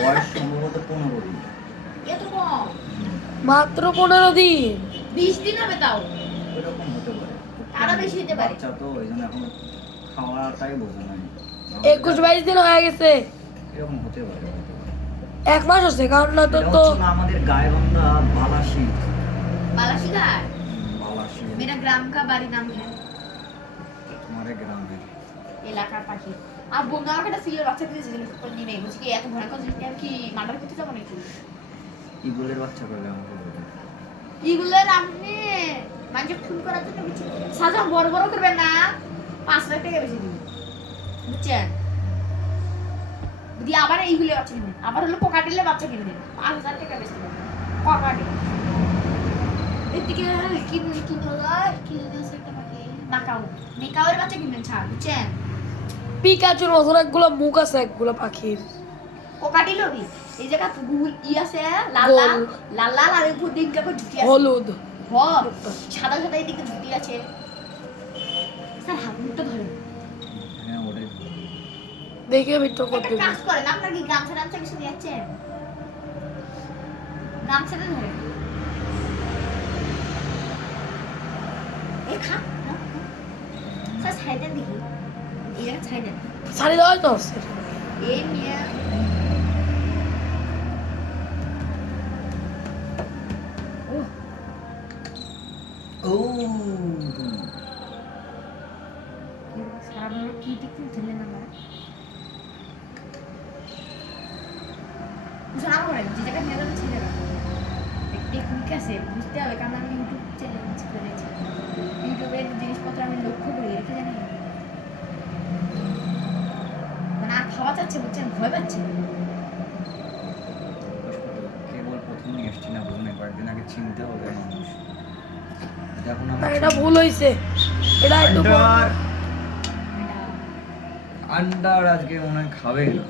বয়স সম্ভবত 15 দিন। এত কম? মাত্র 15 দিন। 20 দিন হবে তাও। এরকম হতে পারে। আরো বেশি হতে পারে। বাচ্চা তো ওই জন্য এখন খাওয়াটাই বোঝে না। 21-22 দিন হয়ে গেছে। এরকম হতে পারে। 1 মাস হচ্ছে, কারণ না তো এটা হচ্ছে না আমাদের গায়েবান্ধা বালাশি। बालाशिकार বালাশি मेरा ग्राम का बारी नाम है তোমারে গ্রামে। এলাকার পাখি। আর বন্ধু আমাকে একটা সিলের বাচ্চা দিয়েছে কোন নেমে বুঝি কি এত ভয়ঙ্কর জিনিস আমি কি মার্ডার করতে যাবো নাকি? ইগলের বাচ্চা করলে আমাকে বলবে। ইগুলোর আপনি মানুষ খুন করার জন্য বিচি সাজা বড় বড় করবেন না, 5 লাখ টাকা বেশি দিবেন বুঝছেন? যদি আবার এইগুলো বাচ্চা কিনবেন, আবার হলো কোকাটেলের বাচ্চা কিনবেন, 5000 টাকা বেশি দিবেন কোকাটেল। এদিকে কি বলার কি জিনিস একটা পাখি নাকাও নিকাওয়ের বাচ্চা কিনবেন ছাড় বুঝছেন? পিকাচুর মতন একগুলো মুখ আছে, একগুলো পাখির। কোকাটেলও কি এই জায়গা গুল ই আছে লাল লাল লাল লাল আর উপর দিকে করে ঝুটি আছে হলুদ। হ সাদা সাদা এদিকে ঝুটি আছে। স্যার হাত মুখটা ধরেন। হ্যাঁ ওটাই। দেখে ভিতর করতে একটা কাজ করেন, আপনার কি গামছা টামছা কিছু দিয়েছেন? গামছাটা ধরেন। এই খা না, স্যার ছাই দেন দেখি, এই জায়গা ছাই দেন। শাড়ি দেওয়াই তো আছে। এই মিয়া ও ও সারা বড় কি টিকতে ধরলেন আমার জানা করেন যে জায়গা নিয়ে যাচ্ছে জায়গা টেকনিক আছে বুঝতে হবে, কারণ আমি ইউটিউব চ্যানেল করেছি, ইউটিউবের জিনিসপত্র আমি লক্ষ্য করি রেখে জানি মানে আর খাওয়া যাচ্ছে বুঝছেন, ভয় পাচ্ছে। কেবল প্রথমে এসছি না, বুঝুন কয়েকদিন আগে চিনতে হবে মানুষ। এখন না, এটা ভুল হয়েছে। এটা একটু আন্ডার আজকে মনে হয় খাবে না।